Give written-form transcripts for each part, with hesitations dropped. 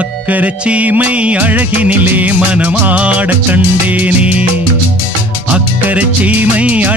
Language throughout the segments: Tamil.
அக்கரச்சீமை அழகினிலே மனமாட கண்டேனே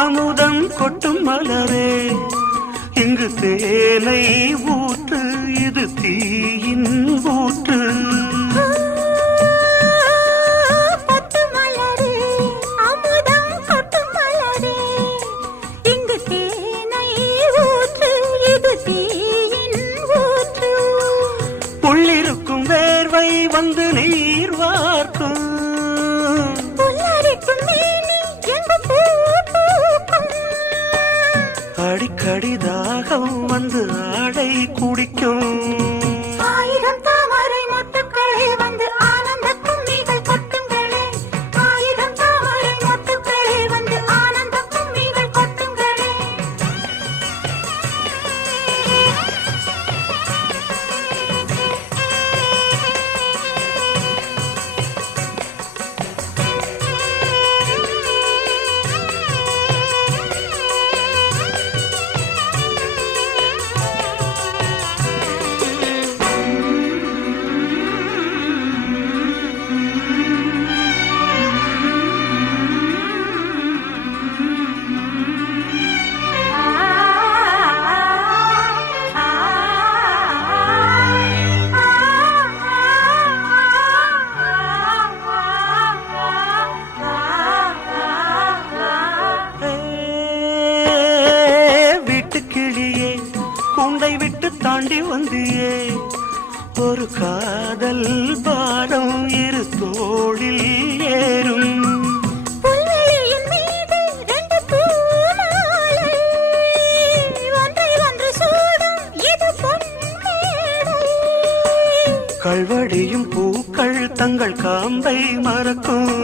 அமுதம் கொட்டும் மலரே இங்கு தேனை ஊற்று, இது தீயின் ஊற்று. உள்ளிருக்கும் வேர்வை வந்து நீர் வார்க்கும், அடிக்கடி தாகம் வந்து ஆடை குடிக்கும். ஆயிரம் தாமரை மொட்டுக்களே வந்து ஆனந்த கும்மிகள் கொட்டுங்களே, ஆயிரம் தாமரை மொட்டுக்களே வந்து ஆனந்த கும்மிகள் கொட்டுங்களே. வீட்டுக்கிளியே கூண்டை விட்டு தாண்டி வந்தியே, ஒரு காதல் பாரம் இரு தோளில் ஏறும். புல்வெளியின் மீது ரெண்டு பூமாலை, ஒன்றை ஒன்று சூடும் இது பொன்மேடை. கல்வடியும் பூக்கள் தங்கள் காம்பை மறக்கும்.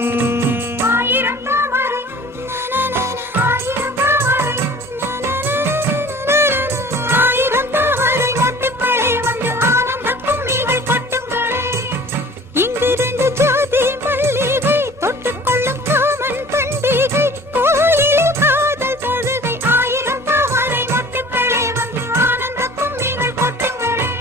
ஆயிரம் தாமரை ஆயிரம் தாமரை, ஆயிரம் தாமரை மொட்டுக்களே வந்து ஆனந்த கும்மிகள் கொட்டுங்களே. இங்கு ரெண்டு ஜாதி மல்லிகை தொட்டுக்கொள்ளும் காமன் பண்டிகை, கோயிலில் காதல் தொழுகை. ஆயிரம் தாமரை மொட்டுக்களே வந்து ஆனந்த கும்மிகள் கொட்டுங்களே.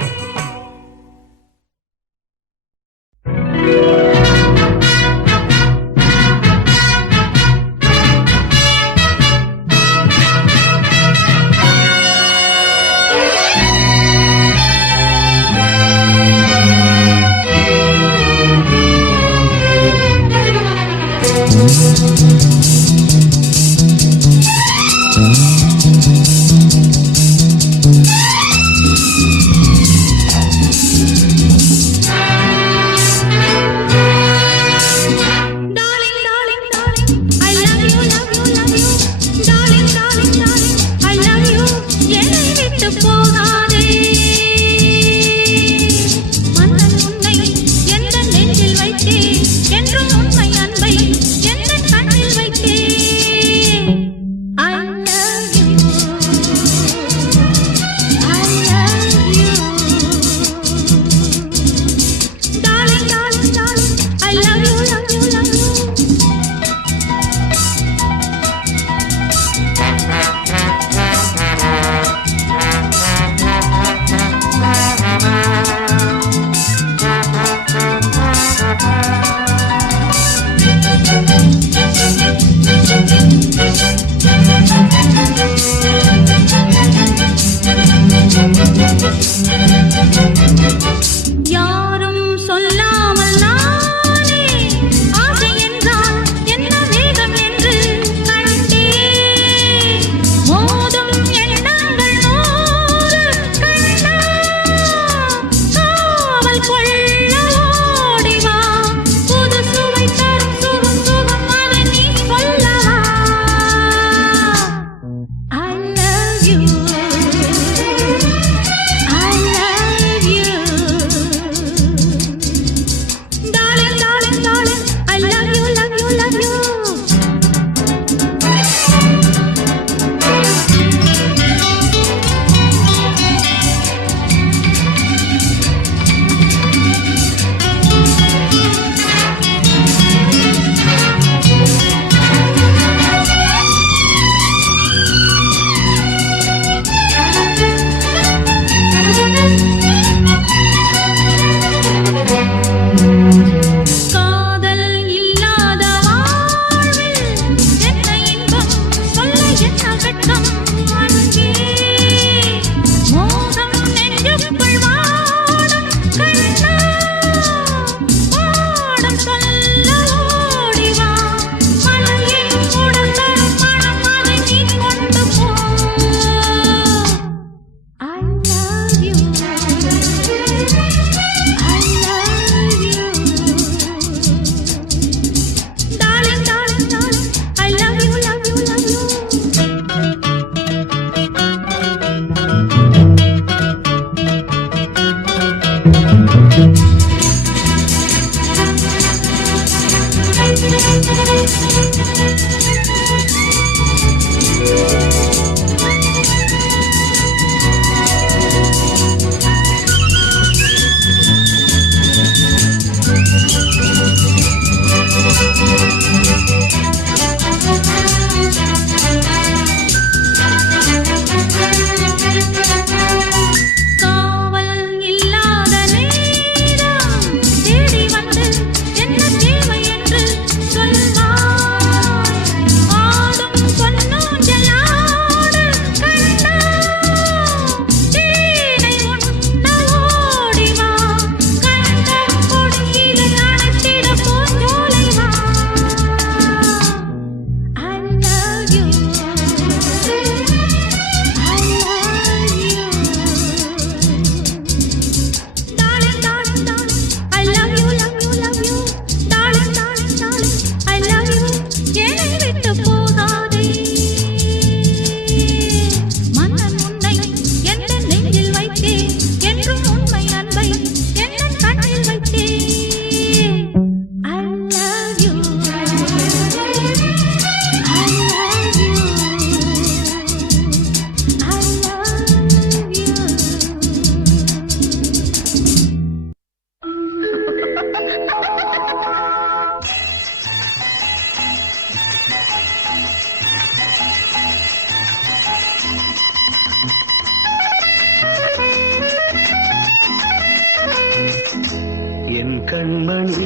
என் கண்மணி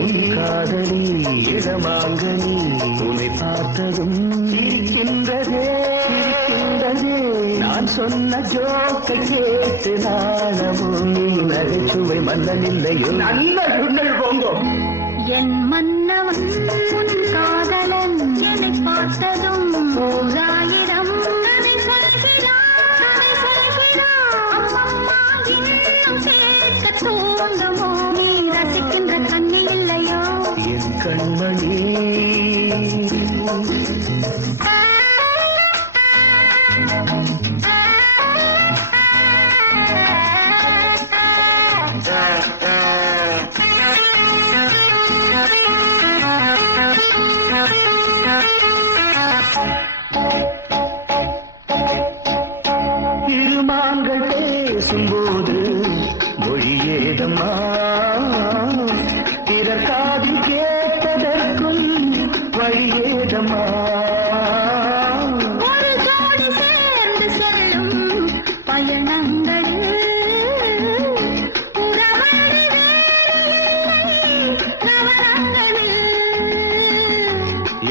உன் காதலி இடமாங்கனி உன்னை பார்த்ததும் இருக்கின்றதே இருக்கின்றதே நான் சொன்ன ஜோக்கை கேட்டு நாணமும் நீ நகைச்சுவை மன்னனில்லையோ நல்ல சுண்ணல் போங்கோ என் மன்னவன் உன் காதலன் என்னை பார்த்ததும் ஓராயிரம் கதை சொல்கிறான் அம்மம்மா இன்னும் கேட்க தூண்டுமோ நீ ரசிக்கின்ற கண்ணி இல்லையோ என் கண்மணி திருமான்கள் பேசும்போது மொழியேதம்மா பிறர் காதில் கேட்பதற்கும் வழியேதம்மா ஒரு ஜோடி சேர்ந்து செல்லும் பயணங்கள் உறவழி வேலையில்லை நவரங்களில்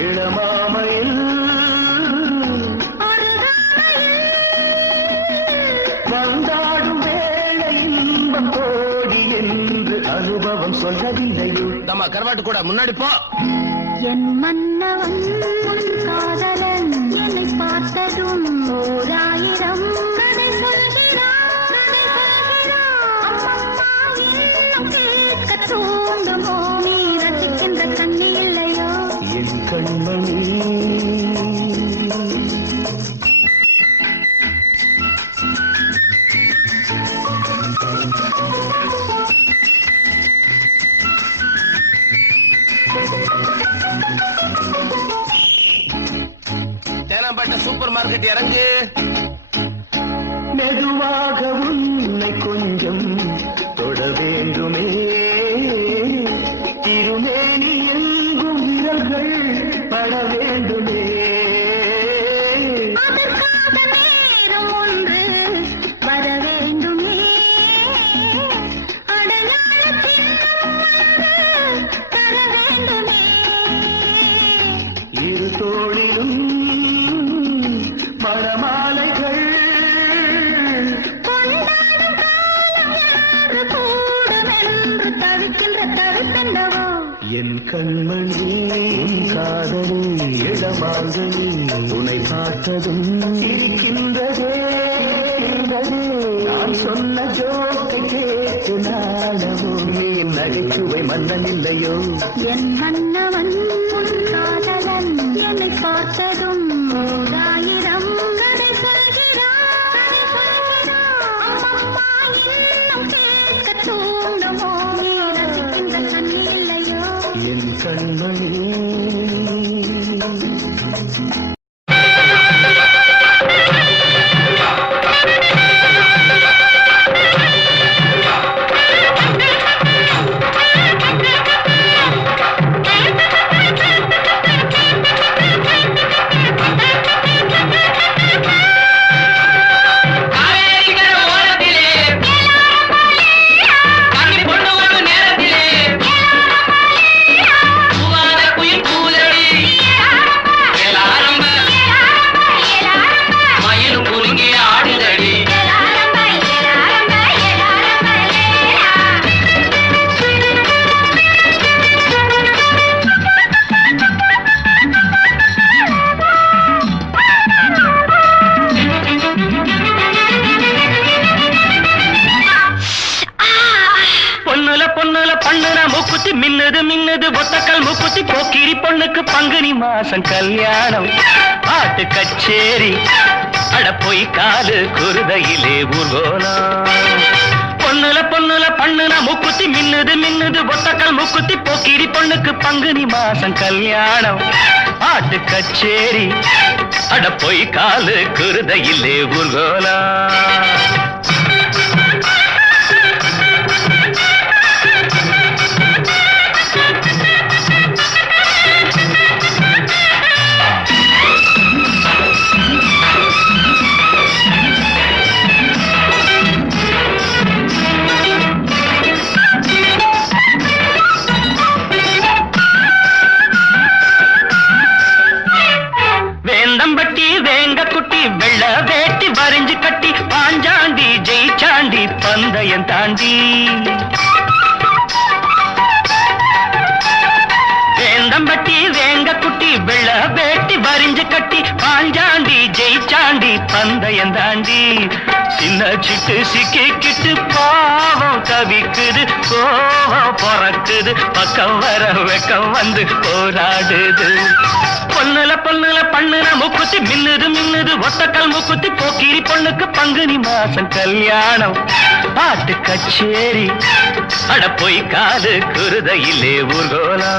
இளமாமையில் வந்தாடும் வேளை இன்பம் கோடி என்று அனுபவம் சொல்லவில்லையோ நம்ம கருவாட்டு கூட முன்னாடி போ. என் மன்னவன் உன் காதலன் என்னை பார்த்ததும் ஓராயிரம் கதை சொல்கிறான் அம்மம்மா இன்னும் கேட்க தூண்டுமோ நீ ரசிக்கின்ற கண்ணி இல்லையோ என் கண்மணி தேனாம்பேட்டை சூப்பர் மார்க்கெட் இறங்கு. மெதுவாக உன்னை கொஞ்சம் தொட வேண்டுமே திருமேனி எங்கும் விரல்கள் பட வேண்டுமே அதற்காக நேரம் ஒன்று வர வேண்டுமே அடையாளத்தின் தர வேண்டுமே இரு தோளிலும் மணமாலைகள் கொண்டாடும் காலம் என்று கூடுமென்று தவிக்கின்ற தவித்தண்டவோ என் கண்மணி உன் காதலி இடமாங்கனி உன்னை பார்த்ததும் இருக்கின்றதே இருக்கின்றதே நான் சொன்ன ஜோக்கை கேட்டு நாடமும் நீ நகைச்சுவை மன்னன் இல்லையோ என் மன்னவன் உன் காதலன் என்னை பார்த்ததும் ஓராயிரம் கதை சொல்கிறான் அம்மம்மா இன்னும் கேட்க தூண்டுமோ நீ ரசிக்கின்ற கண்ணி இல்லையோ என் கண்மணி மின்னுது ஒத்தக்கல் மூக்குத்தி போக்கிரி பொண்ணுக்கு பங்குனி மாசம் கல்யாணம் பாட்டு கச்சேரி அட போய் காலு குருதையிலே ஊர்கோலம் பொண்ணுல பண்ணுன மூக்குத்தி மின்னுது ஒத்தக்கல் மூக்குத்தி போக்கிரி பொண்ணுக்கு பங்குனி மாசம் கல்யாணம் பாட்டு கச்சேரி அட போய் காலு குருதையிலே ஊர்கோலம் கட்டி பாஞ்சாண்டி ஜெயிச்சாண்டி பந்தயம் தாண்டி சின்ன சிட்டு சிக்கிக்கிட்டு பாவம் தவிக்குது கோவம் பொறக்குது பக்கம் வர வெக்கம் வந்து போராடுது பொண்ணுல பொண்ணுல பண்ணுன மூக்குத்தி மின்னுது மின்னுது ஒத்தக்கல் மூக்குத்தி போக்கிரி பொண்ணுக்கு பங்குனி மாசம் கல்யாணம் பாட்டு கச்சேரி அட போய் காது குருதையிலே ஊர்கோலா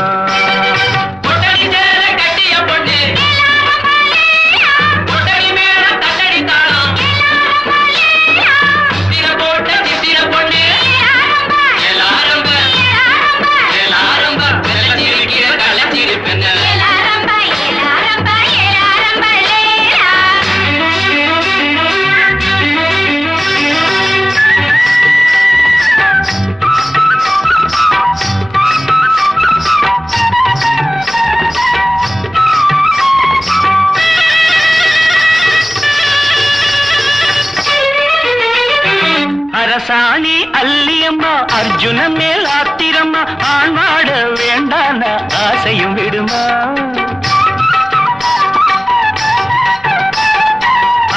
அரசாணி அல்லியம்மா அர்ஜுன மேல் ஆத்திரம்மா ஆண்மாட வேண்டான ஆசையும் விடுமா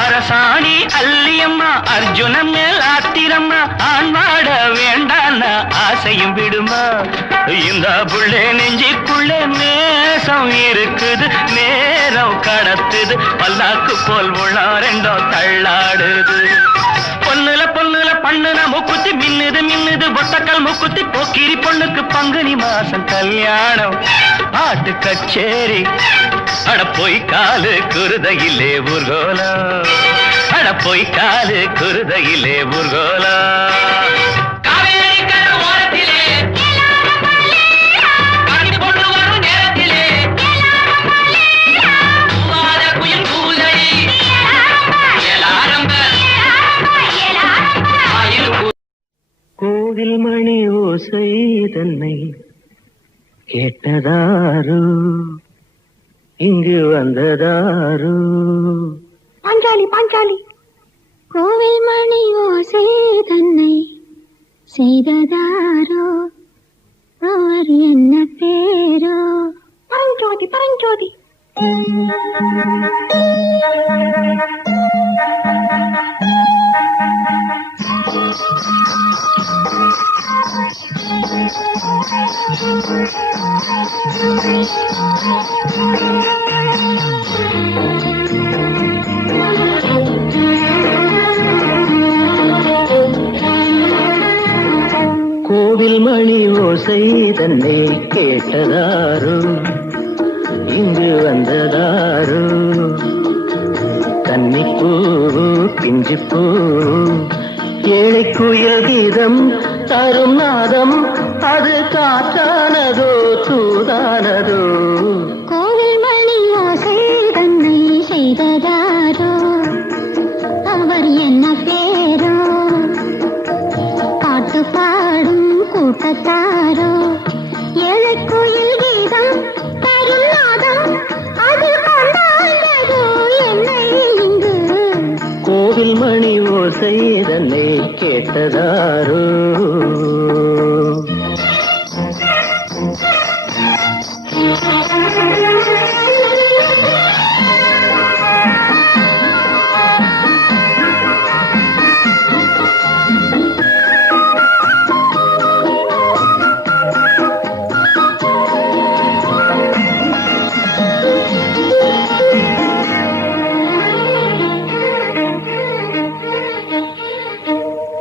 அரசாணி அல்லியம்மா அர்ஜுன மேல் ஆத்திரம்மா ஆண்மாட வேண்டான ஆசையும் விடுமா இந்த புள்ளே நெஞ்சிக்குள்ளே நேசம் இருக்குது நேரம் கடத்துது பல்லாக்கு போல் உள்ள ரெண்டோ தள்ளாடுது பொண்ணுல பொண்ணுல பண்ணுன மூக்குத்தி மின்னுது மின்னுது ஒத்தக்கல் மூக்குத்தி போக்கிரி பொண்ணுக்கு பங்குனி மாசம் கல்யாணம் பாட்டு கச்சேரி அட போய் காலு குருதையிலே ஊர்கோலா அட போய் காலு குருதையிலே ஊர்கோலா கோவில் மணி ஓசை தன்னை கேட்டதாரு இங்கு வந்ததாரு பாஞ்சாலி பாஞ்சாலி கோவில் மணி ஓசை தன்னை செய்ததாரோ அவர் என்ன பேரோ பரஞ்சோதி பரஞ்சோதி கோவில் மணி ஓசை தன்னை கேட்டதாரு இங்கு வந்ததாரு கன்னிப்பூ பிஞ்சுப்பூ ஏழை குயில் கீதம் தரும் நாதம் அது காற்றானதோ தூதானதோ கோவில் மணி ஓசை தன்னை செய்ததாரோ அவர் என்ன பேரோ பாட்டு பாடும் கூட்டத்தாரோ ஏழை குயில் கீதம் தரும் நாதம் அது கொண்டாடுதோ என்னை இங்கு கோவில் மணி ஓசை தன்னை கேட்டதாரோ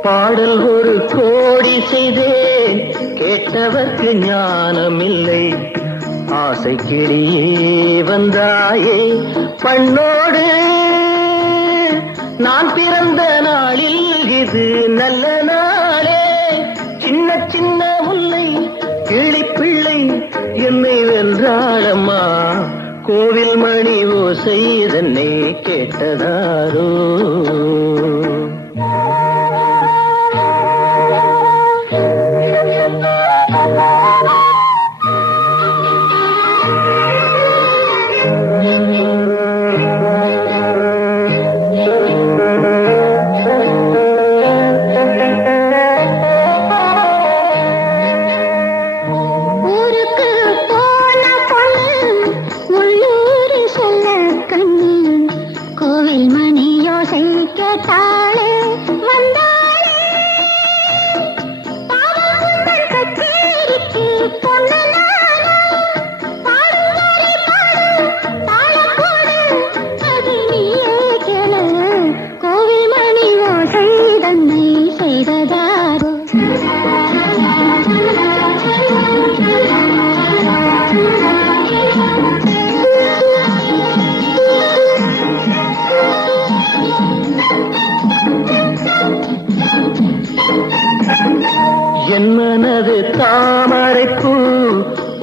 பாடல் ஒரு கோடி செய்தேன் கேட்டவர்க்கு ஞானமில்லை ஆசை கிளியே வந்தாயே பண்ணோடு நான் பிறந்த நாளில் இது நல்ல நாளே சின்ன சின்ன முல்லை கிளிப்பிள்ளை என்னை வென்றாளம்மா கோவில் மணி ஓசை தன்னை கேட்டதாரோ ஊருக்கு போன பொண்ணு உள்ளூர் சொல்ல கண்ணு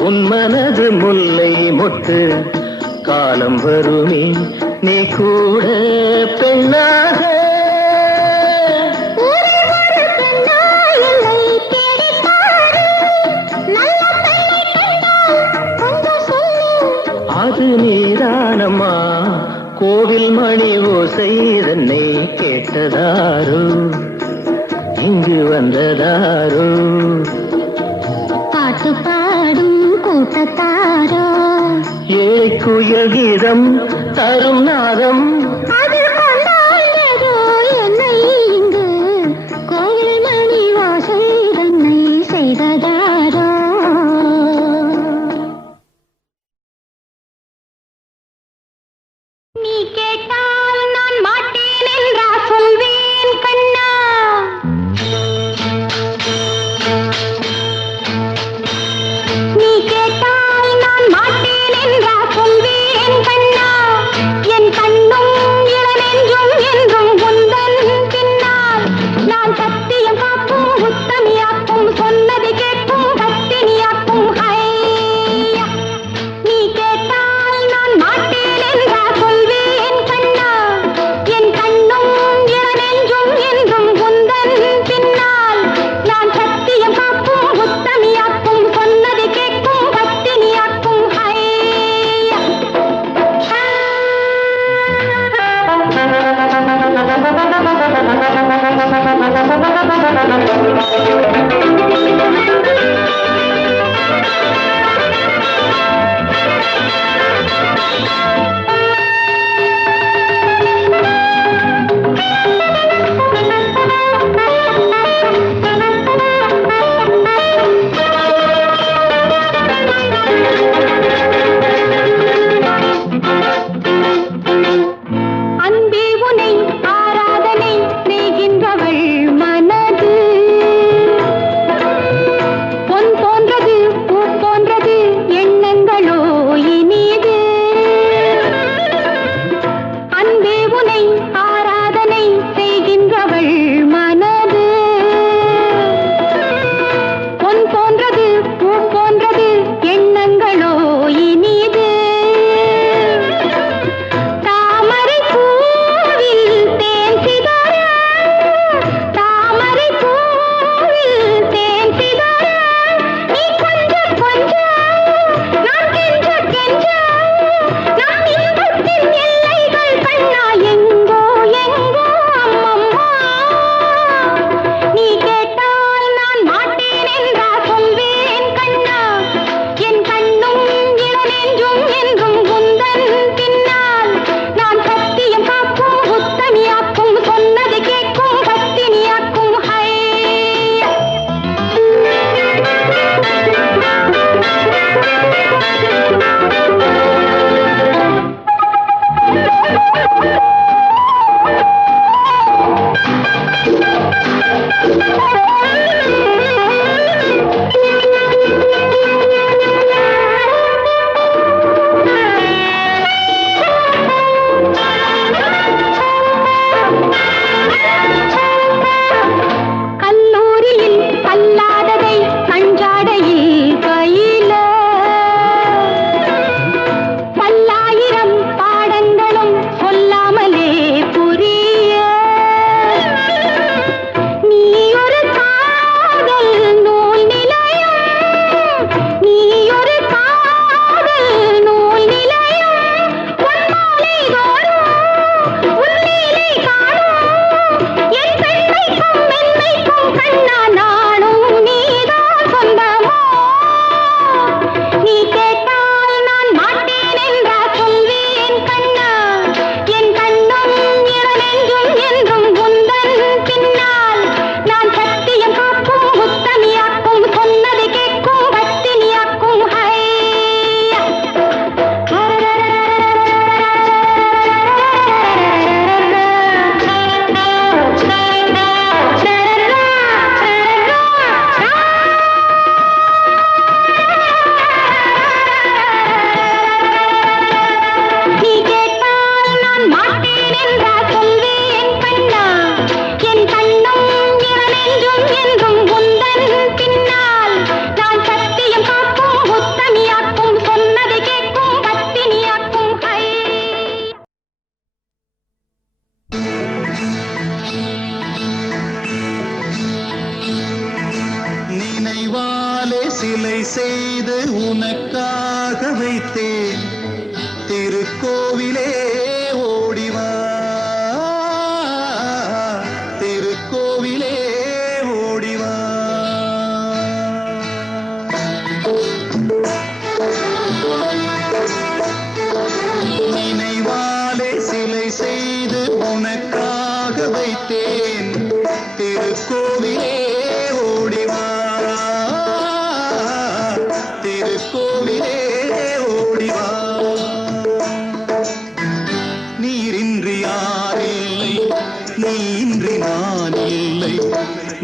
உன் மனது முல்லை மொட்டு காலம் வருமே நீ கூட பெண்ணாக அது நீதானம்மா கோவில் மணி ஓசை தன்னை கேட்டதாரோ இங்கு வந்ததாரோ பாட்டு பாடும் கூட்டத்தாரோ ஏழைக்குயல் கீதம் தரும் நாதம் அது கொண்டாடியதோ என்னை இங்கு கோயில் மணி ஓசை தன்னை செய்ததாரோ நீ கேட்டால் நான் மாட்டேன் என்றா சொல்வேன் கண்ணா நீ கேட்டால் நான் மாட்டேன் என்றா சொல்வேன் கண்ணா என் கண்ணும் செய்து உனக்காக வைத்தேன் திருக்கோவிலே ஓடிவா திருக்கோவிலே ஓடிவா நினைவாலே சிலை செய்து உனக்காக வைத்தேன் திருக்கோவிலே ஓடிவா திருக்கோவிலே ஓடிவா நீரின்றி யாரில்லை நீன்றி நான் இல்லை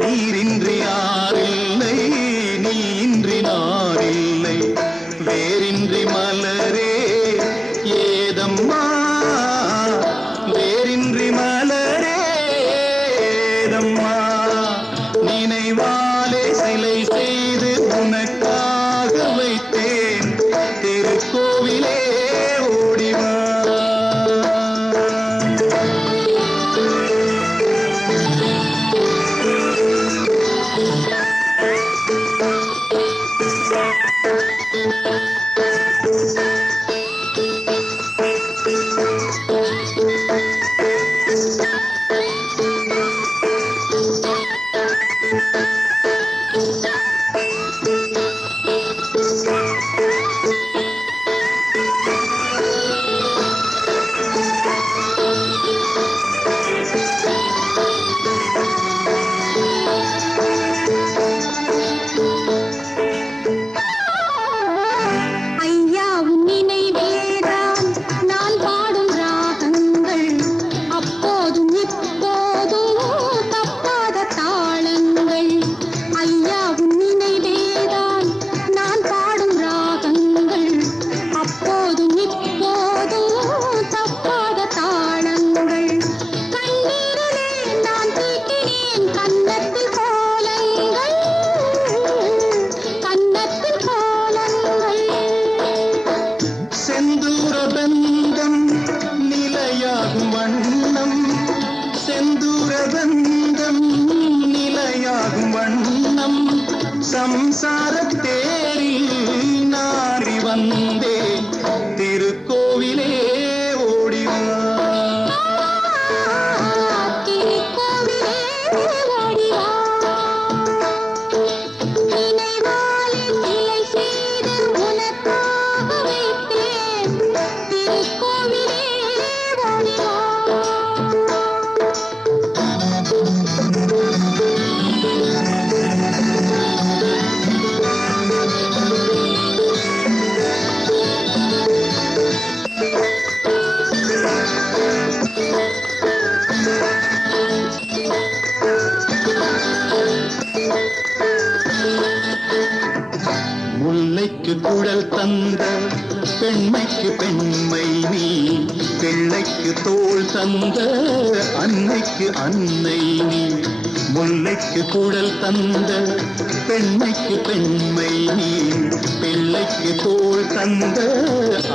நீரின்றி யாரில்லை நீன்றி நான் இல்லை வேரின்றி மலரே ஏதம்மா வேரின்றி மலரே ஏதம்மா நினைவாலே சிலை செய்து உனக்காக வைத்தேன் திருக்கோவிலே ஓடிவா சம்சாரத்தேரில் நாரி வந்தேன் திருக்கோவிலே ஓடிவா திருக்கோவிலே ஓடிவா நினைவாலே சிலை செய்து உனக்காக வைத்தேன் திருக்கோவிலே ஓடிவா முல்லைக்கு குழல் தந்த பெண்மைக்கு பெண்மை நீ பிள்ளைக்கு தோள் தந்த அன்னைக்கு அன்னை நீ முல்லைக்கு குழல் தந்த பெண்மைக்கு பெண்மை நீ பிள்ளைக்கு தோள் தந்த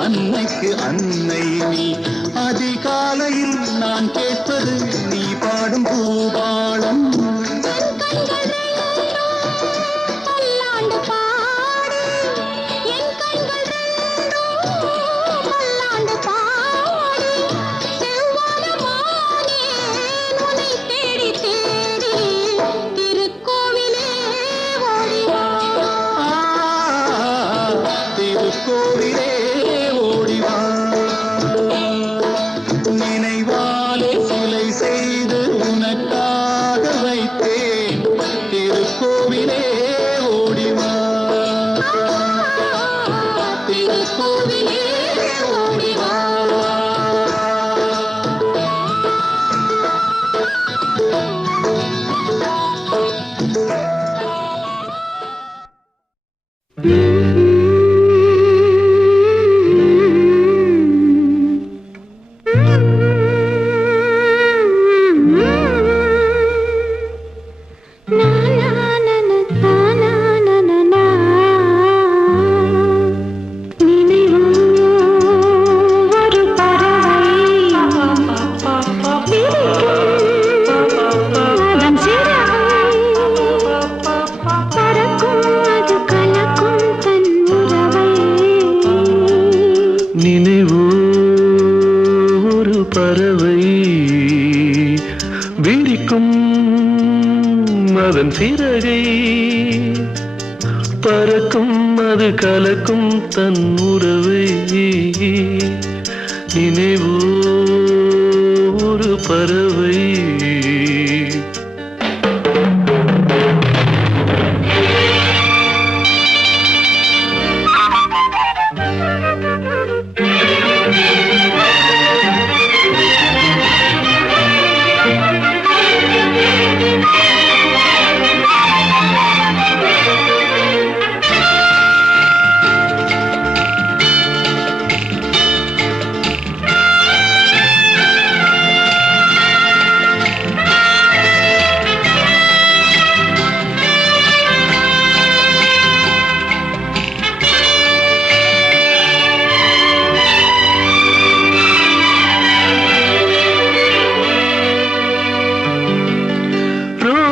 அன்னைக்கு அன்னை நீ அதிகாலையில் நான் கேட்பது நீ பாடும் பூபாளம் திருக்கோவிலே ஓடிவா நினைவாலே சிலை செய்து உனக்காக வைத்தேன் திருக்கோவிலே ஓடிவா திருக்கோவிலே ஓடிவா நினைவாலே அதன் சிறகை பறக்கும் அது கலக்கும் தன் உறவை நினைவோ ஒரு பறவை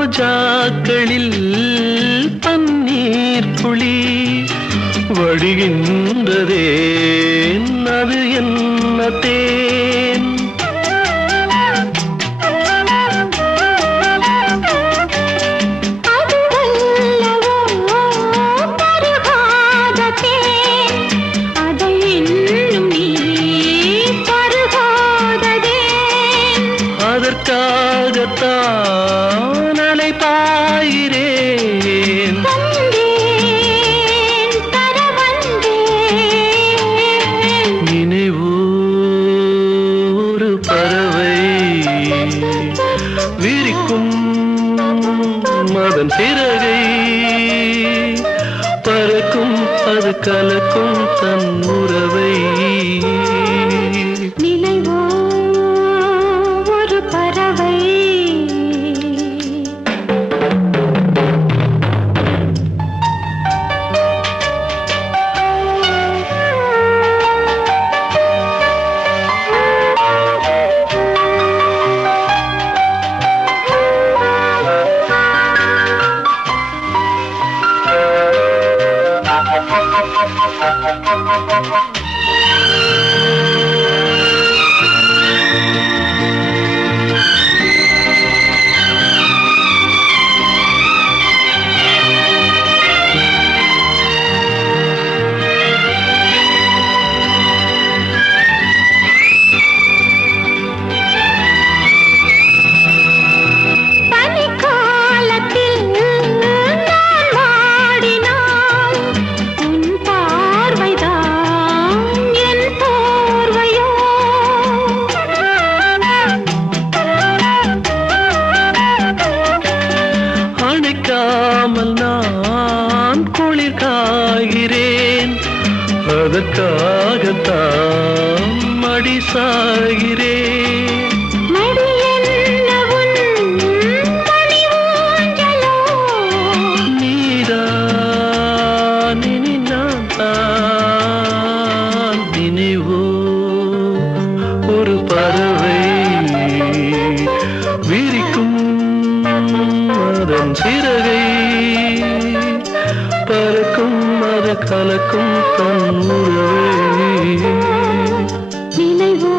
ரோஜாக்களில் பன்னீர் துளி வடிகின்றதே அது என்ன தேன் அதற்காகத்தான் அலைபாயிரேன் நினைவோ ஒரு பறவை விரிக்கும் அதன் சிறகை பறக்கும் அது கலக்கும் தன் உறவை நான் குளிர் காகிறேன் அதற்காகத்தான் மடி சாகிறேன் நீதான் இனி நான் தான் நினைவோ ஒரு பறவை விரிக்கும் அதன் சிறகை பறக்கும் அது கலக்கும் தன் உறவை நினைவோ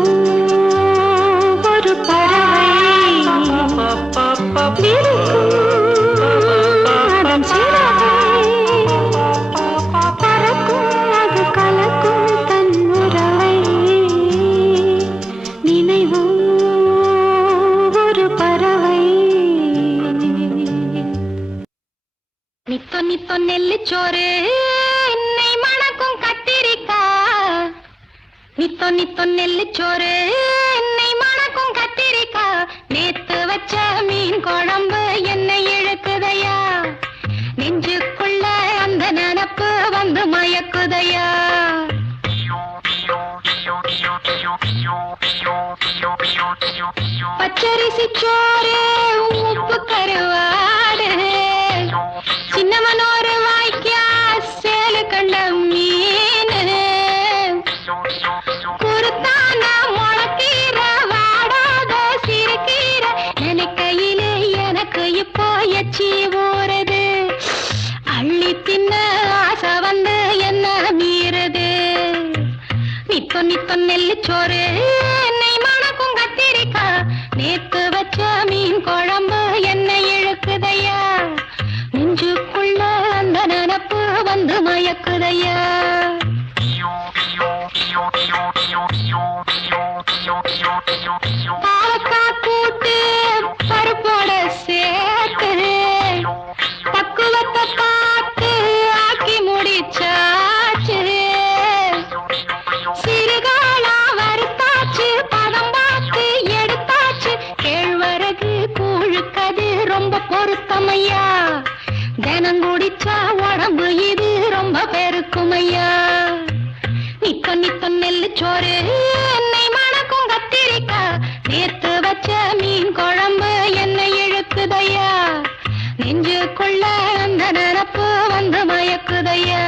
ஒரு பறவை அதன் சிறகை பறக்கும் அது கலக்கும் தன் உறவை நினைவோ ஒரு பறவை நித்தோ நித்தோ நெல்லிச்சோறு என்னை மணக்கும் கத்திரிக்காய் நித்தோ நித்தோ நெல்லிச்சோறு என்னை மணக்கும் கத்திரிக்காய் நேத்து வச்ச மீன் குழம்பு என்னை இழுக்குதையா நெஞ்சுக்குள்ள அந்த நினப்பு வந்து மயக்குதையா பச்சரிசி சோறு உப்பு கருவாடு சின்னமனோரு வாய்க்கா சேலு கண்ட மீன் குருத்தான முளக்கீர வாடாத சிறுகீர நினைக்கையிலே எனக்கு இப்போ எச்சி ஊறுது அள்ளி தின்ன ஆசை வந்து என்ன மீறுது நித்தோ நித்தோ நெல்லிச்சோறு என்னை மணக்கும் கத்திரிக்காய் நேத்து வச்ச மீன் குழம்பு என்னை இழுக்குதையா வேண்டுமையா நித்த நித்த நெல்லு சோறு என்னை மணக்கும் கத்திரிக்கா நேத்து வச்ச மீன் குழம்பு என்னை இழுக்குதையா நெஞ்சுக்குள்ள அந்த நினப்பு வந்து மயக்குதையா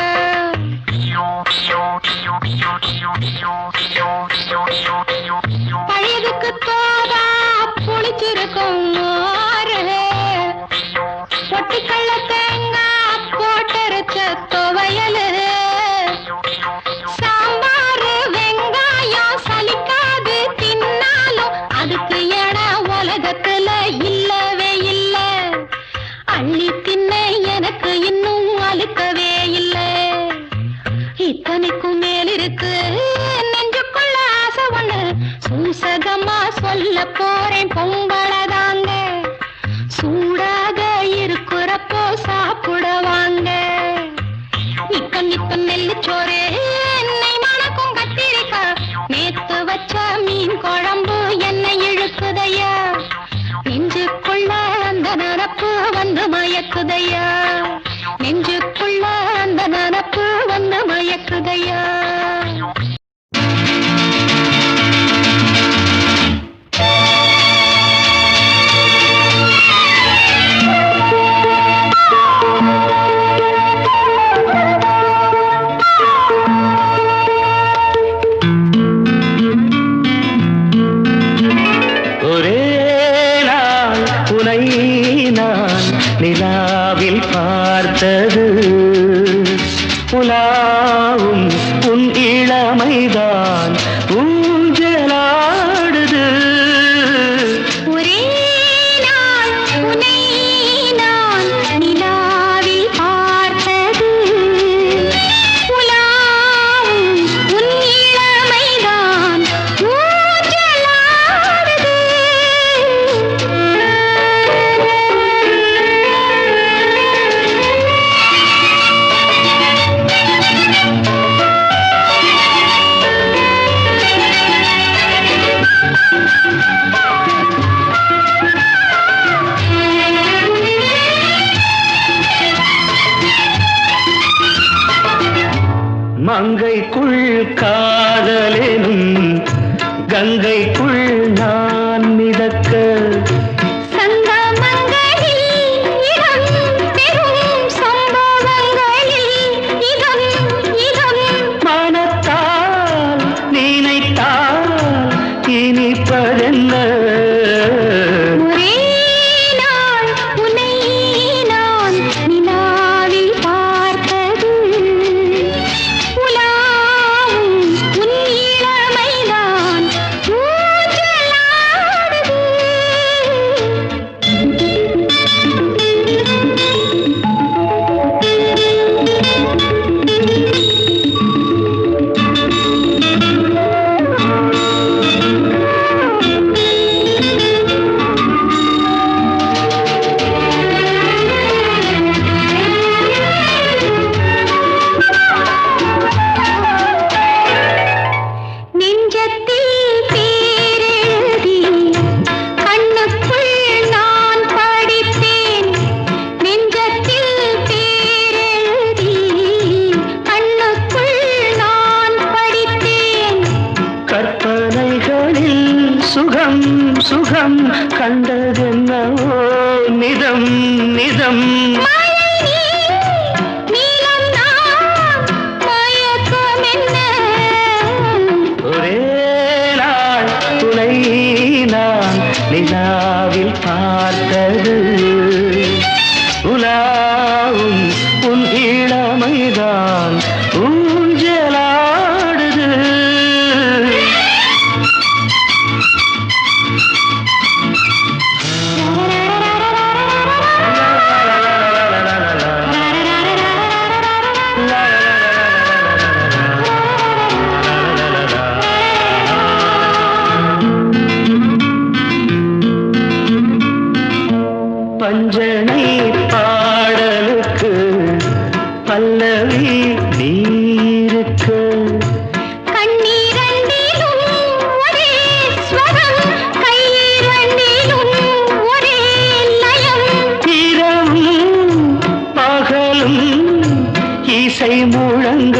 பழையதுக்கு தோதா புளிச்சிருக்கும் பொட்டிக்கள்ள தேங்காய் போட்டரைச்ச துவையலு சாம்பார் வெங்காயம் சலிக்காது தின்னாலும் அதுக்கு என உலகத்துல இல்லவே இல்ல அள்ளி தின்ன எனக்கு இன்னும் அழுக்கவே இல்ல இத்தனைக்கும் மேல் இருக்கு நெஞ்சுக்குள்ள ஆசை ஒண்ணு சூசகமா சொல்ல போறேன் பொங்கலதாங்க சூடாக இருக்கிறப்போ சாப்பிட வாங்க நிக்க நிக்க நெல்லு சோறு என்னை மணக்கும் கத்திரிக்கா நேத்து வச்ச மீன் குழம்பு என்னை இழுக்குதையா நெஞ்சுக்குள்ள அந்த நினப்பு வந்து மயக்குதையா நெஞ்சுக்குள்ள அந்த நினப்பு வந்து மயக்குதையா நிலாவில் பார்த்தது உலாவும் உன் இளமைதான் ஊஞ்சலாடுது ஒரே நாள் உன்னை நான் நிலாவில் பார்த்தது உலாவும் உன் இளமைதான் ஊஞ்சலாடுது மங்கைக்குள் காதலெனும் கங்கைக்குள் நான் மிதக்க மனத்தால் நினைத்தால் இனிப்பதென்ன சுகம் சுகம் கண்டதென்னவோ நிதம் நிதம் ஒரே நாள் துணை நான் நிலாவில் பார்த்தது உலாவும் உன் இளமைதான் ஊஞ்சலாடுது பஞ்சனை பாடலுக்கு பல்லவி நீருக்கு கண்ணீரண்டிலும் ஒரே ஸ்வரம் கையிரண்டிலும் ஒரே லயம் இரவும் பகலும் இசை முழங்க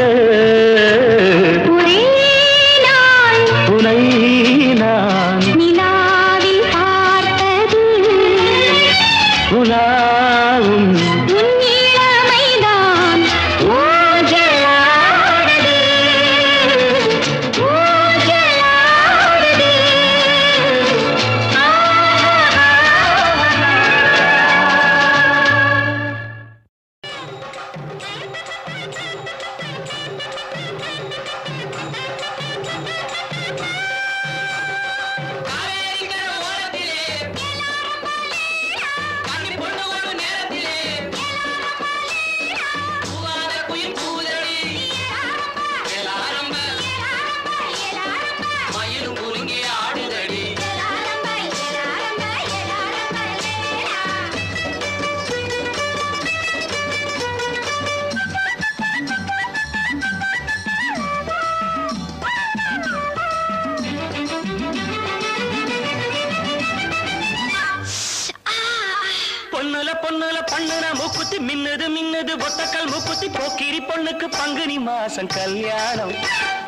மூக்குத்தி மின்னுது மின்னுது ஒத்தக்கல் மூக்குத்தி போக்கிரி பொண்ணுக்கு பங்குனி மாசம் கல்யாணம்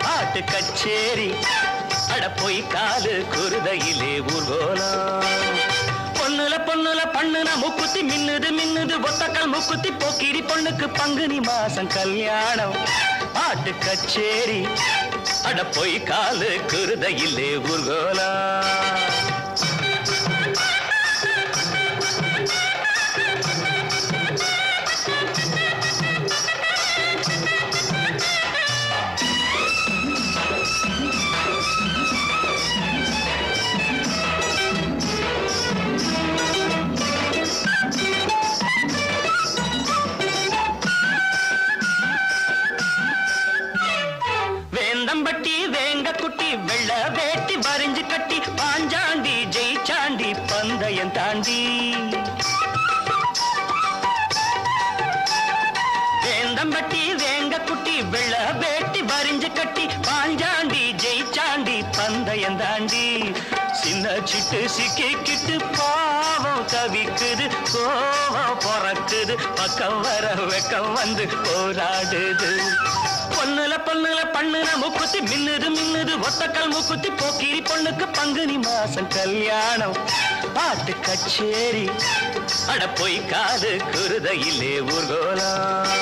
பாட்டு கச்சேரி அட போய் காலு குருதையிலே ஊர்கோலம் பொண்ணுல பொண்ணுல பண்ணுன மூக்குத்தி மின்னுது மின்னுது ஒத்தக்கல் மூக்குத்தி போக்கிரி பொண்ணுக்கு பங்குனி மாசம் கல்யாணம் பாட்டு கச்சேரி அட போய் காலு குருதையிலே ஊர்கோலம் வேந்தம்பட்டி வேங்க குட்டி வெள்ள வேட்டி வரிஞ்சு கட்டி பாஞ்சாண்டி ஜெயிச்சாண்டி பந்தயம் தாண்டி வேந்தம்பட்டி வேங்க குட்டி வெள்ள வேட்டி வரிஞ்சு கட்டி பாஞ்சாண்டி ஜெயிச்சாண்டி பந்தயம் தாண்டி சின்ன சிட்டு சிக்கிக்கிட்டு பாவம் தவிக்குது கோவம் பொறக்குது பக்கம் வர வெக்கம் வந்து போராடுது பொண்ணுல பொண்ணுல பண்ணுன மூக்குத்தி மின்னுது மின்னுது ஒத்தக்கல் மூக்குத்தி போக்கிரி பொண்ணுக்கு பங்குனி மாசம் கல்யாணம் பாட்டு கச்சேரி அட போய் காது குருதையிலே ஊர்கோலம்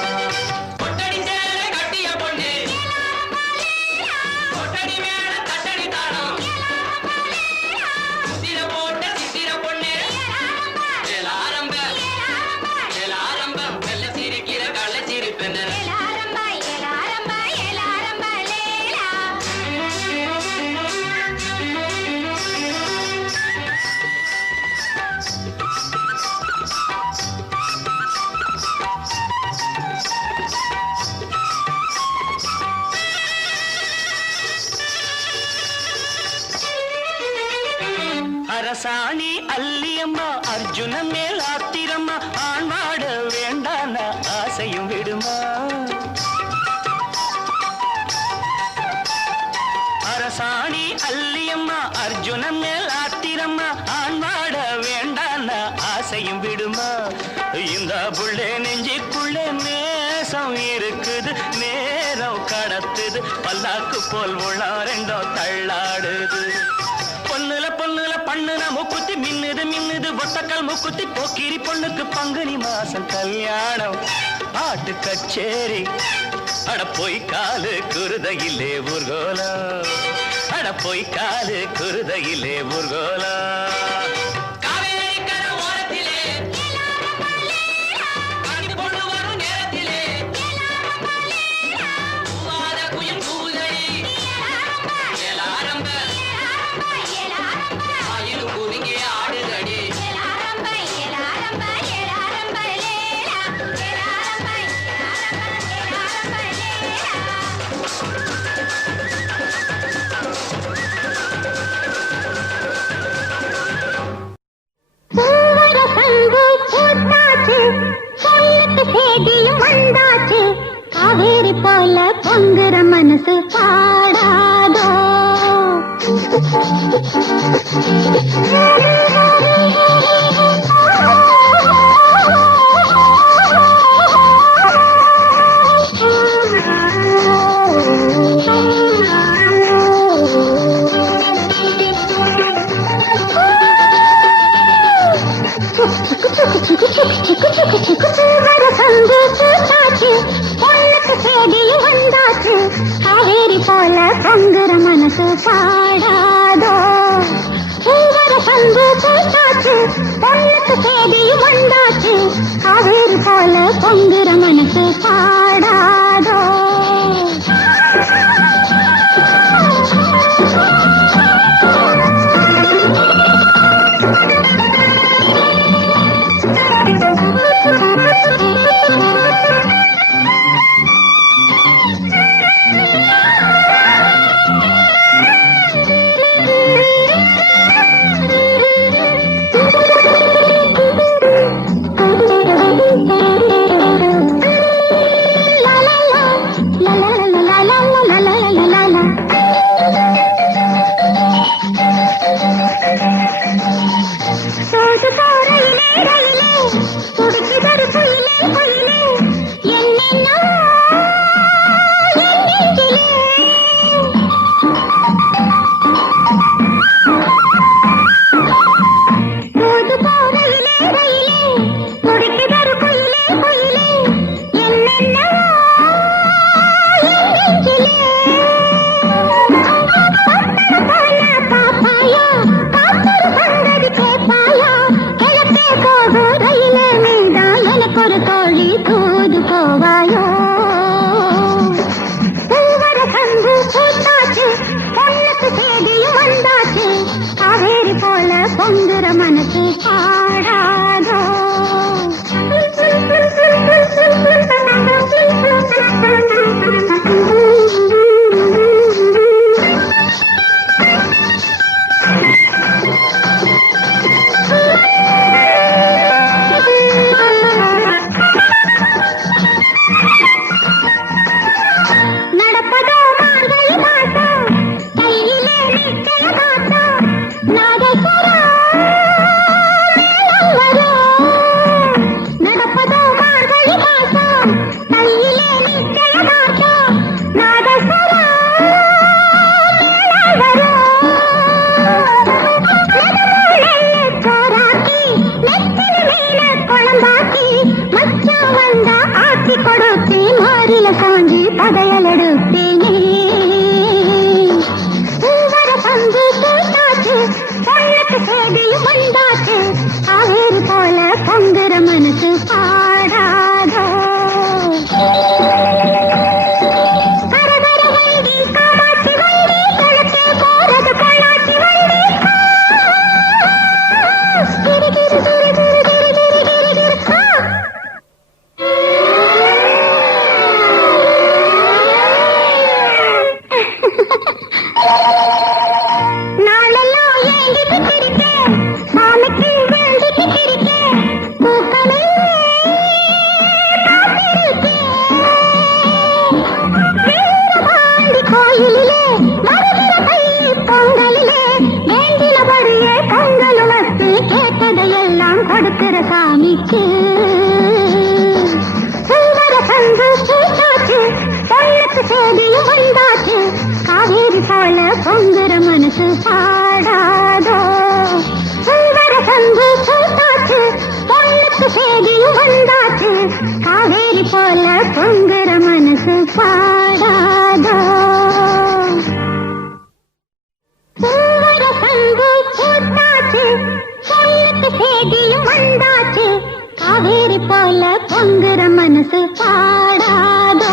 அரசாணி அல்லியம்மா அர்ஜுன மேல் ஆத்திரம்மா ஆண்வாட வேண்டான ஆசையும் விடுமா அரசாணி அல்லியம்மா அர்ஜுன மேல் ஆத்திரம்மா ஆண்வாட வேண்டான ஆசையும் விடுமா இந்த புள்ளே நெஞ்சிக்குள்ளே நேசம் இருக்குது நேரம் கடத்துது பல்லாக்கு போல் உளா ரெண்டோ தள்ளாடுது பொண்ணுல பொண்ணுல பண்ணுன மூக்குத்தி மின்னுது மின்னுது ஒத்தக்கல் மூக்குத்தி போக்கிரி பொண்ணுக்கு பங்குனி மாசம் கல்யாணம் பாட்டு கச்சேரி அட போய் காலு குருதையிலே ஊர்கோலம் அட போய் காலு குருதையிலே ஊர்கோலம் காவேரி போல பொங்குற மனசு பாடாதோ காவேரி போல பொங்குற மனசு பாடாதோ பூவர சந்து பூத்தாச்சு பொண்ணுக்கு தேதியும் வந்தாச்சு காவேரி போல பொங்குற மனசு பாடாதோ பொங்குற மனசு பாடாதோ நடப்பதோ மார்கழி மாசம் கையிலே நிச்சய மாசம் நடப்பதோ மார்கழி மாசம் கையிலே நிச்சய மாசம் குழம்பாக்கி மச்சம் வந்தா ஆட்சி கொடுத்து மாறில சாஞ்சி பதையல் எடுப்பேனே பூவர பந்து கூட்டாச்சு பொண்ணுக்கு சேதியும் வந்தாச்சு காவேரி போல பொங்குற மனசு பாடாதோ கரகர வண்டி காமாட்சி வண்டி கொளுத்து போறது கொள்ளாட்சி வண்டி கிரு கிரு கிரு கிரு கிரு கிரு கிரு கிரு நாளெல்லாம் ஏங்கிட்டு இருக்கேன் சாமிக்கு வேண்டிட்டு இருக்கேன் பூக்களே வீரபாண்டி கோயிலிலே வருகிற தை பொங்கலிலே வேண்டினபடியே பொங்கல் உணர்த்து கேட்டதையெல்லாம் கொடுக்கிற சாமிக்கு பூவர சங்கு பூத்தாச்சு பொண்ணுக்கு சேதியும் வந்தாச்சு காவேரி போல பொங்குற மனசு பாடாதோ பூவர சங்கு பூத்தாச்சு பொண்ணுக்கு சேதியும் வந்தாச்சு காவேரி போல பொங்குற மனசு பாடாதோ பூவர சங்கு பூத்தாச்சு பொண்ணுக்கு சேதியும் வந்தாச்சு காவேரி போல பொங்குற மனசு பாடாதோ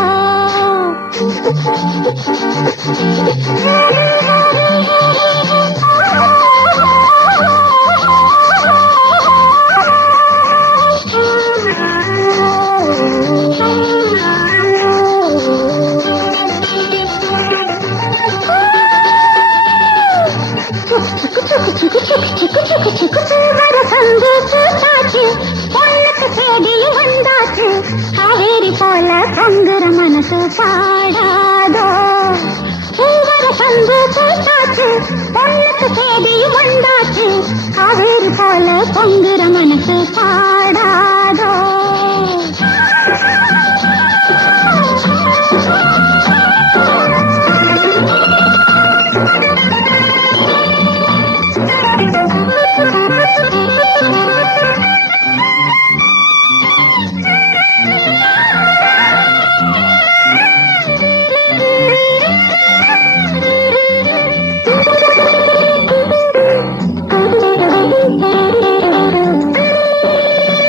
பூவர சங்கு பூத்தாச்சு பொண்ணுக்கு சேதியும் வந்தாச்சு காவேரி போல பொங்குற மனசு பாடாதோ பூவர சங்கு பூத்தாச்சு பொண்ணுக்கு சேதியும் வந்தாச்சு காவேரி போல பொங்குற மனசு பாடாதோ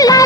la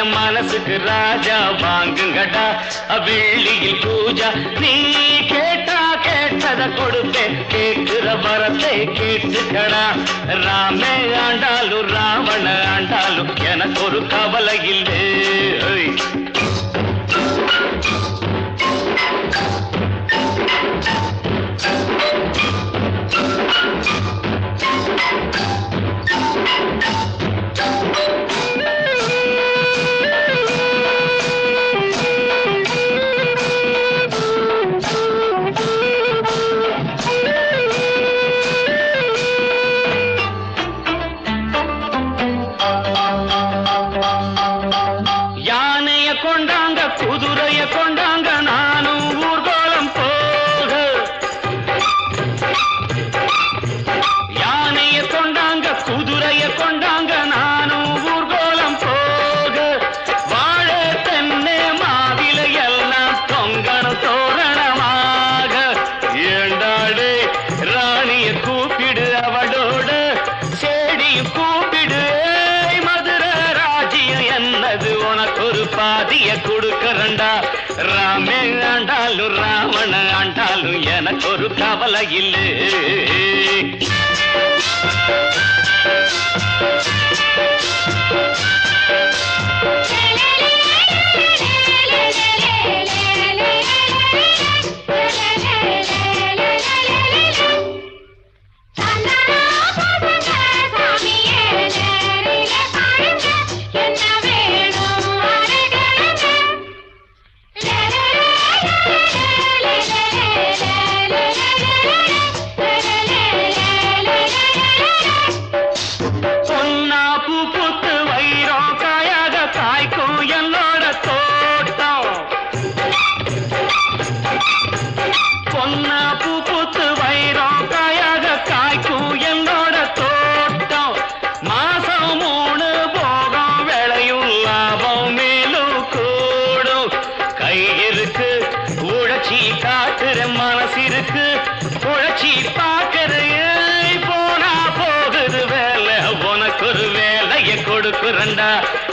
என் மனசுக்கு ராஜா வாங்குங்கடா வெள்ளியில் பூஜா நீ கேட்டா கேட்டத கொடுப்பேன் கேட்கிற வரத்தை கேட்டுக்கடா ராமே ஆண்டாலும் ராவண ஆண்டாலும் எனக்கு ஒரு கவலை இல்லை ராமே ஆண்டாலும் ராவண ஆண்டாலும் எனக்கு ஒரு கவலை இல்லை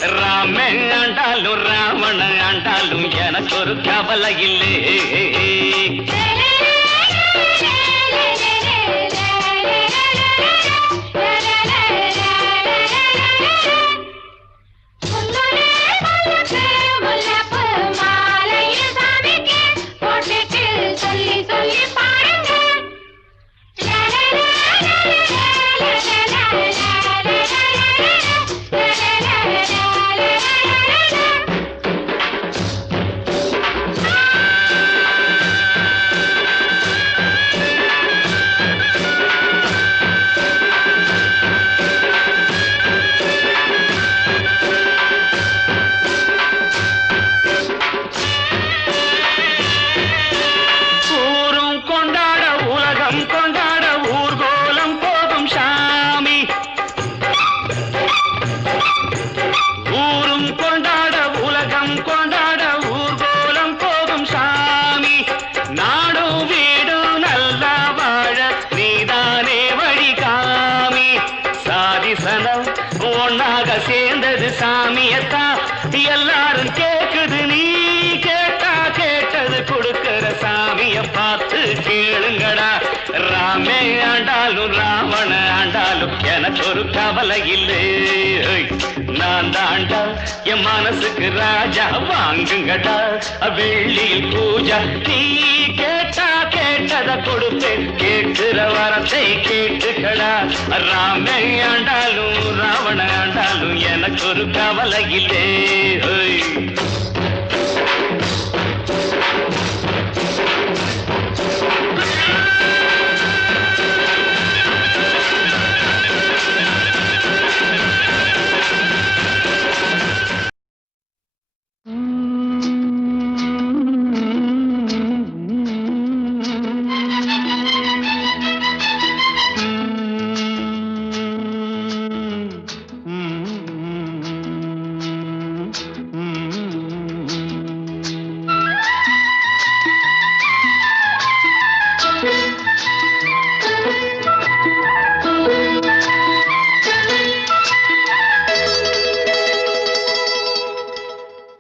ராமே ஆண்டாலும் ராவண ஆண்டாலும் எனக்கு ஒரு கவலை இல்லை கேளுங்கடா. ராமே ஆண்டாலும் ராவண ஆண்டாலும் எனக்கு ஒரு கவலை இல்லை. நான் தாண்டா என் மனசுக்கு ராஜா. வாங்குங்கடா வெள்ளியில் பூஜா. நீ கேட்டா கேட்டத கொடுப்பேன், கேட்கிற வரத்தை கேட்டுக்கடா. ராமே ஆண்டாலும் ராவண ஆண்டாலும் எனக்கு ஒரு கவலை இல்லை.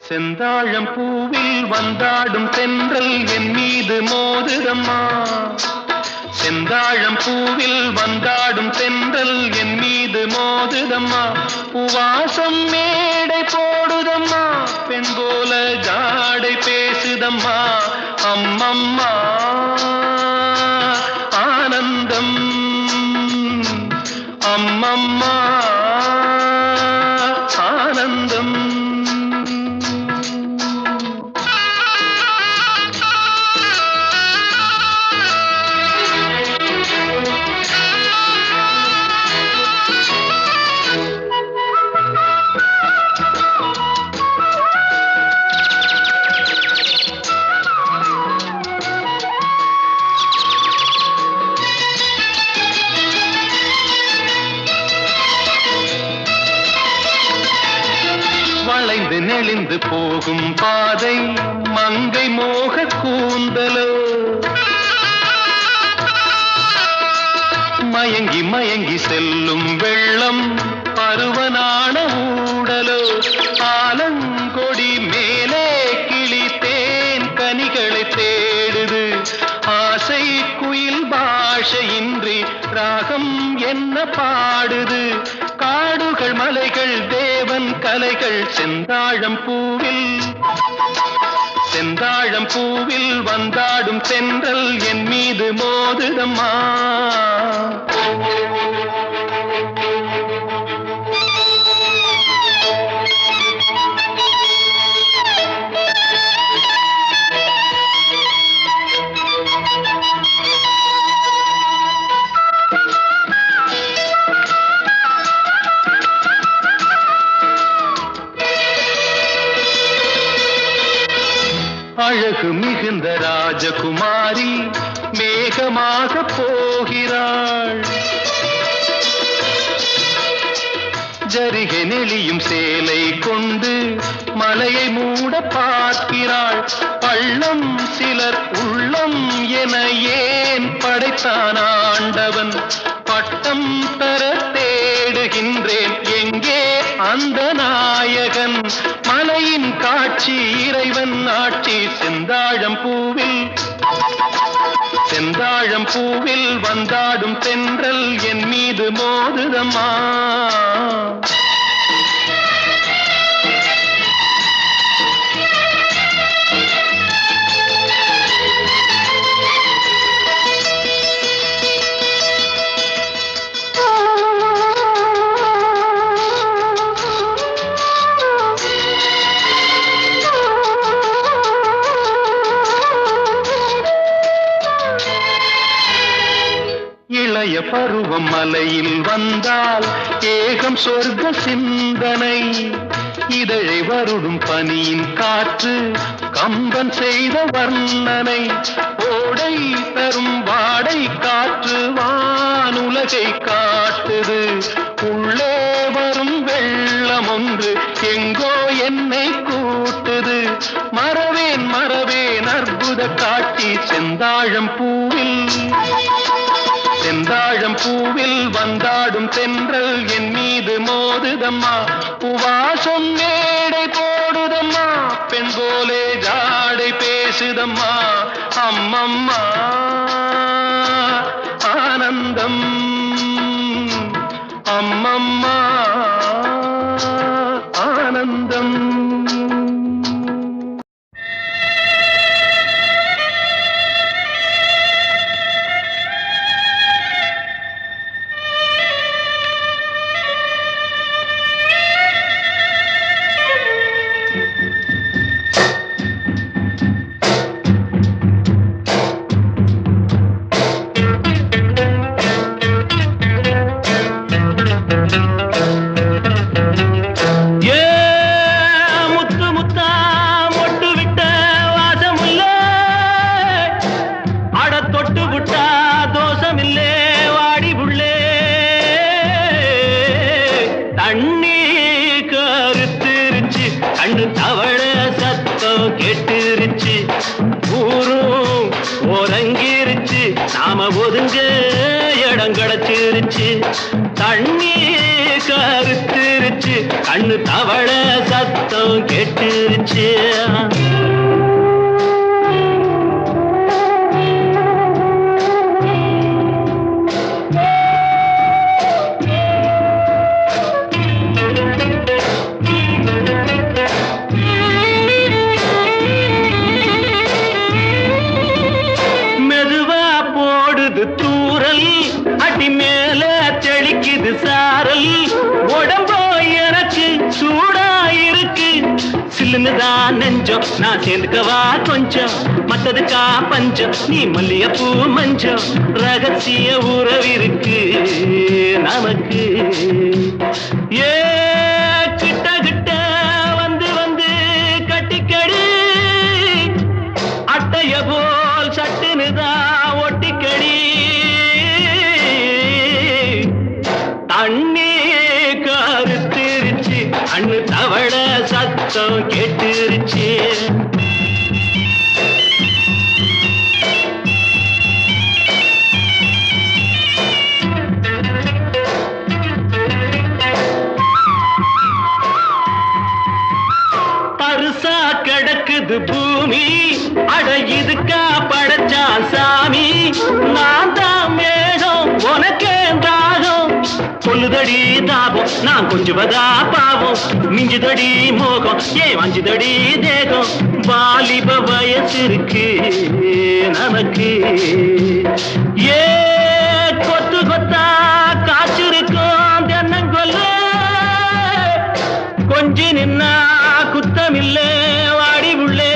செந்தாழம் பூவில் வந்தாடும் தென்றல் என் மீது மோதுதம்மா. செந்தாழம் பூவில் வந்தாடும் தென்றல் என் மீது மோதுதம்மா. பூவாசம் மேடை போடுதம்மா, பெண் போல ஜாடை பேசுதம்மா. அம்மம்மா ஆனந்தம், அம்மம்மா ஆனந்தம். வளைந்து நெளிந்து போகும் பாதை மங்கை மோக கூந்தலோ. மயங்கி மயங்கி செல்லும் வெள்ளம் பருவனான ஊடலோ. ஆலங்கொடி மேலே கிளி தேன் கனிகளை தேடுது. ஆசை குயில் பாஷையின்றி ராகம் என்ன பாடுது. காடுகள் மலைகள் தேவன் கலைகள் செந்தாழம் பூவில், செந்தாழம் பூவில் வந்தாடும் தென்றல் என் மீது மோதுதம்மா. அழகு மிகுந்த ராஜகுமாரி மேகமாக போகிறாள். ஜரிகை நெளியும் சேலை கொண்டு மலையை மூட பார்க்கிறாள். பள்ளம் சிலர் உள்ளம் என ஏன் படைத்தான் ஆண்டவன். பட்டம் தர தேடுகின்றேன் எங்கே அந்த நாயகன். மலையின் காட்சி இறைவன் ஆட்சி. செந்தாழம் பூவில், செந்தாழம் பூவில் வந்தாடும் தென்றல் என் மீது மோதுதம்மா. இளைய பருவம் மலையில் வந்தால் ஏகம் சொர்க்க சிந்தனை. இதழை வருடும் பனியின் காற்று கம்பன் செய்த வர்ணனை. ஓடை தரும் வாடை காற்று வானுலகை காட்டுது. உள்ளே வரும் வெள்ளம் ஒன்று எங்கோ என்னை கூட்டுது. மறவேன் மறவேன் அற்புத காட்சி செந்தாழம் பூவில், செந்தாழம் பூவில் வந்தாடும் தென்றல் என் மீது மோதுதம்மா. பூவாசம் மேடை போடுதம்மா, பெண் போலே ஜாடை பேசுதம்மா. அம்மம்மா அம்மம்மா ஆனந்தம். நாம ஒதுங்க இடம் கிடைச்சிருச்சு. தண்ணி கருத்துருச்சு, கண்ணு தவள சத்தம் கேட்டுருச்சு. நெஞ்சம் நான் சேர்ந்துக்கவா கொஞ்சம், மத்ததுக்கா பஞ்சம், நீ மல்லியப்பூ மஞ்சம். ரகசிய உறவிருக்கு நமக்கு. ஏ கிட்ட கிட்ட வந்து வந்து கட்டிக்கடி, அட்டைய போல் சட்டுனுதான் ஒட்டிக்கடி. தண்ணி கருத்திருச்சு, அண்ணு தவள சத்தம் கேட்டுருச்சு. பருசா கிடக்குது பூமி, அட இதுக்கா படைச்சான் சாமி. நான் தான் மேகம் உனக்கே தாகம், சொல்லுதடி தாபம் நான் கொஞ்சுவதா பாவம். மிஞ்சுதடி மோகம் ஏன் வஞ்சுதடி தேகம். வாலிப வயசு இருக்கு நமக்கு. ஏ கொத்து கொத்தா காய்ச்சிருக்கும் தென்னங்கொல்ல, கொஞ்சி நின்னா குத்தமில்லை வாடி உள்ளே.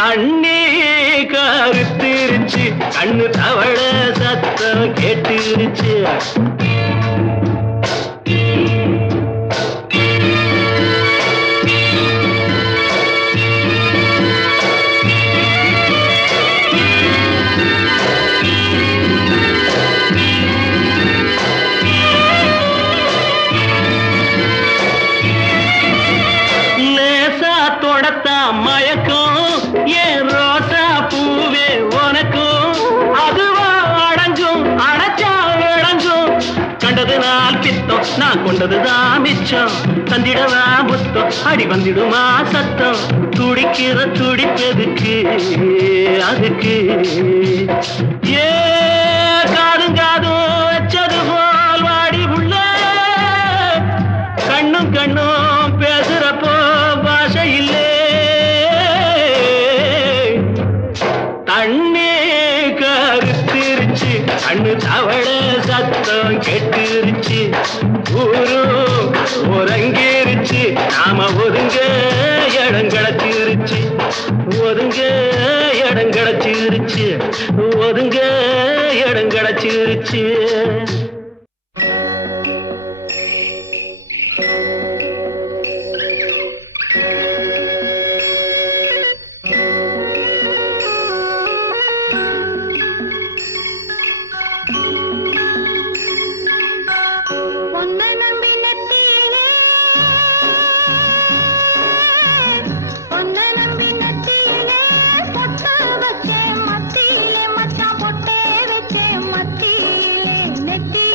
தண்ணி கருத்திருச்சு, கண்ணு தவள சத்தம் கேட்டுருச்சு. லேசா தொடத்தா மயக்கம், ஏன் ரோசா பூவே உனக்கும். அதுவா அடங்கும் அடைச்சா விளங்கும், கண்டதுனால் பித்தம் நான் கொண்டதுதான் மிச்சம். தந்திடவா புத்தம் அடி வந்திடுமா சத்தம். துடிக்கிற துடிப்பதுக்கு அதுக்கு. ஏ காதும் காதும் வச்சது போல் வாடி உள்ள, கண்ணும் கண்ணும் பேசுறப்போ பாஷை இல்லே. தண்ணி கருத்திருச்சு, கண்ணு தவள சத்தம் கெட்டுருச்சு. ஊரு உறங்கிருச்சு, நாம ஒதுங்க இடம் கிடைச்சிருச்சு. ஒதுங்க இடம் கிடைச்சிருச்சு, ஒதுங்க இடம் கிடைச்சிருச்சு. மத்தியிலே மச்சான் பொட்டே வச்சே, மத்தியிலே நெத்தி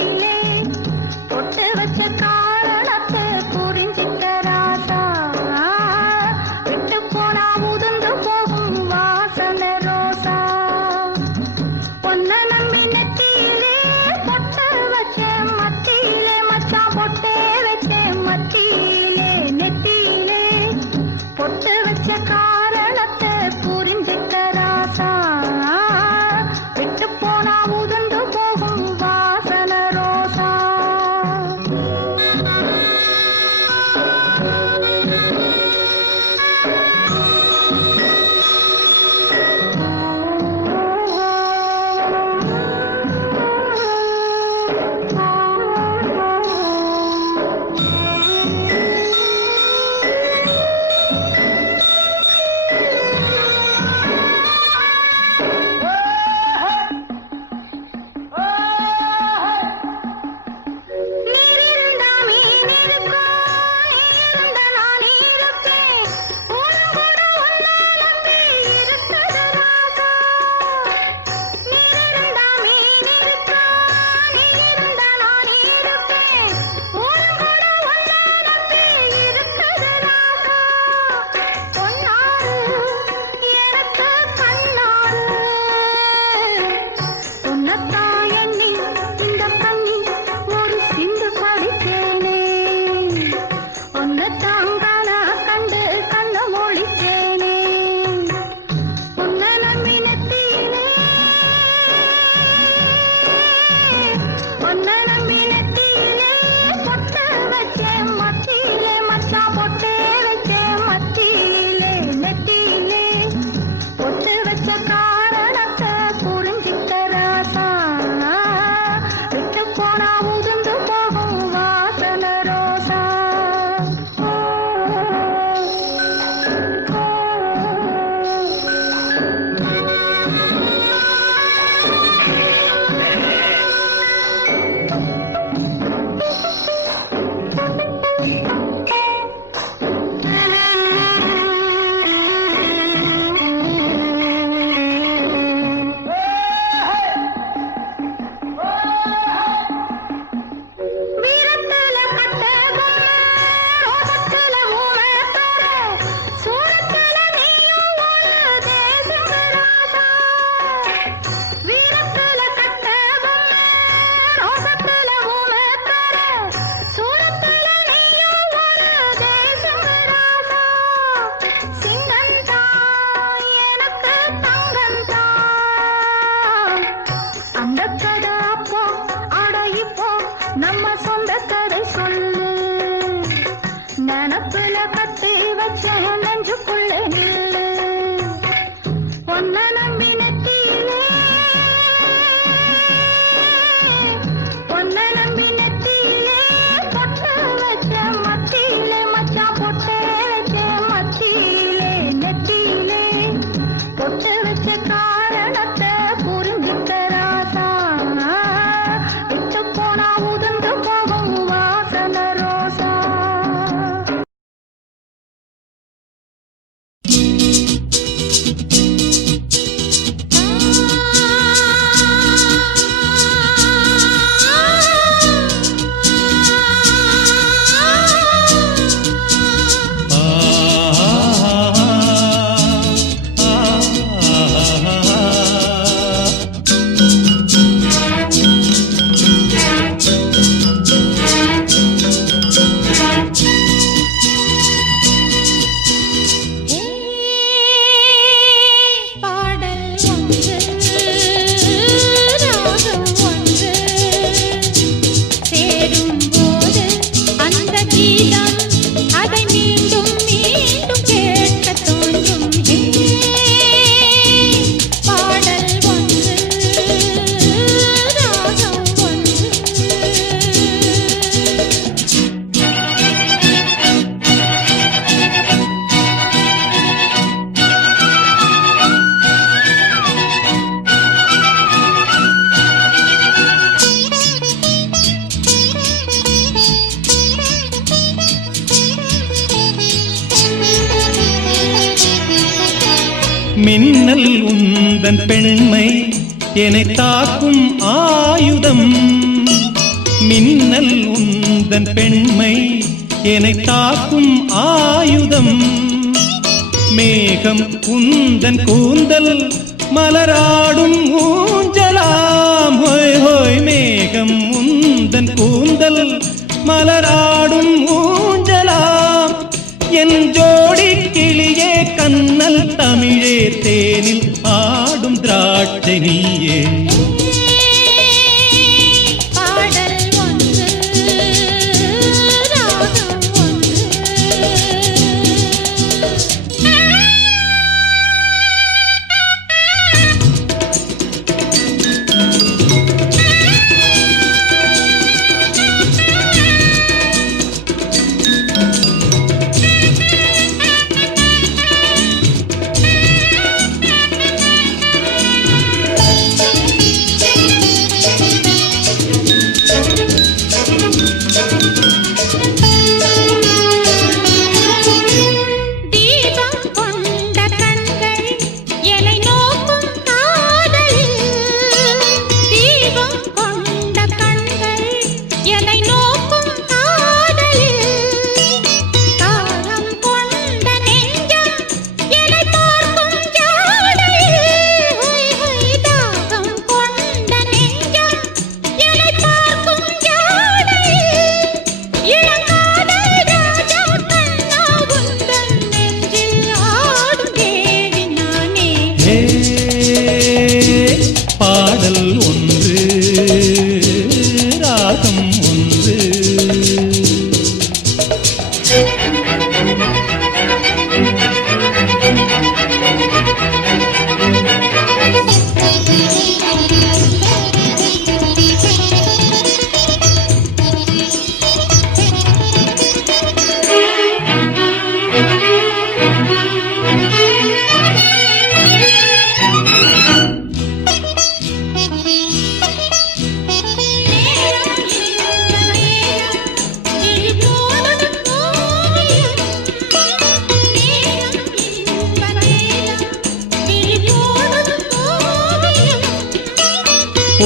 மின்னல் உந்தன் பெண்மை என்னை தாக்கும் ஆயுதம். மின்னல் உந்தன் பெண்மை என்னை தாக்கும் ஆயுதம். மேகம் உந்தன் கூந்தல் மலராடும் ஊஞ்சலாம். ஹோய் ஹோய் மேகம் உந்தன் கூந்தல் மலராடும் ஊஞ்சலாம். என் ஜோடி கிளியே கண்ணல் தமிழே தேனில் ஆடும் திராட்சை நீயே. பாடல் ஒன்று ராகம் ஒன்று.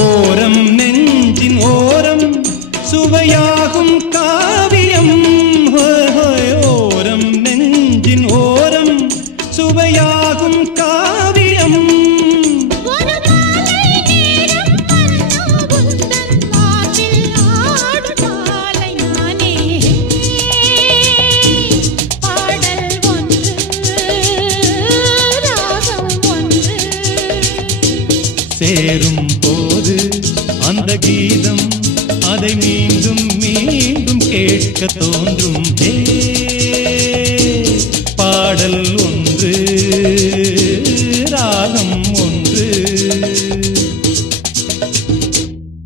ஓரம் நெஞ்சின் ஓரம் சுவையாகும் காவியம். ஓரம் நெஞ்சின் ஓரம் சுவையாகும் காவியம். சேரும் போது அந்த கீதம் அதை மீண்டும் மீண்டும் கேட்க தோன்றும்.